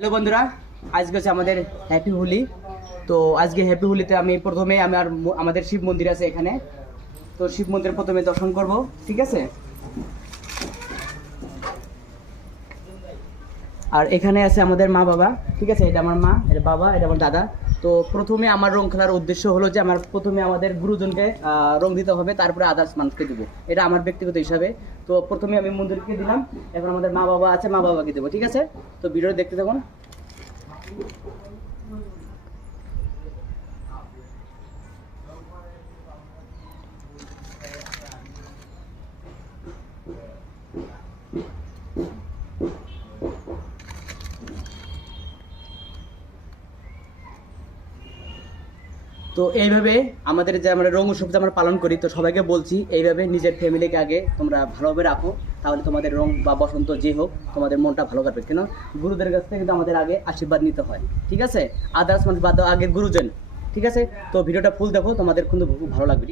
Hello বন্ধুরা, আজকে হচ্ছে আমাদের হ্যাপি হোলি। তো আজকে হ্যাপি হোলিতে আমি প্রথমে আমাদের শিব মন্দির আছে এখানে, তো শিব মন্দির প্রথমে দর্শন করব, ঠিক আছে। আর এখানে আছে আমাদের মা বাবা, ঠিক আছে। এটা আমার মা, এটা বাবা, এটা আমার দাদা। তো প্রথমে আমার রং খেলার উদ্দেশ্য হলো যে প্রথমে আমাদের গুরুজনকে রং দিতে হবে, তারপরে আদার্স মানুষকে দেবো। এটা আমার ব্যক্তিগত হিসাবে। তো প্রথমে আমি মন্দিরকে দিলাম, এখন আমাদের মা বাবা আছে, মা বাবাকে দেবো, ঠিক আছে। তো ভিডিও দেখতে থাকুন। তো এইভাবে আমাদের যে আমরা রং উৎসব যে আমরা পালন করি, তো সবাইকে বলছি এইভাবে নিজের ফ্যামিলিকে আগে তোমরা ভালোভাবে রাখো, তাহলে তোমাদের রং বা বসন্ত যে হোক তোমাদের মনটা ভালো কাটবে। কেন গুরুদের কাছ থেকে কিন্তু আমাদের আগে আশীর্বাদ নিতে হয়, ঠিক আছে। আদার্স মানুষ বাদ দাও, আগে গুরুজন, ঠিক আছে। তো ভিডিওটা ফুল দেখো, তোমাদের কিন্তু খুব ভালো লাগবে।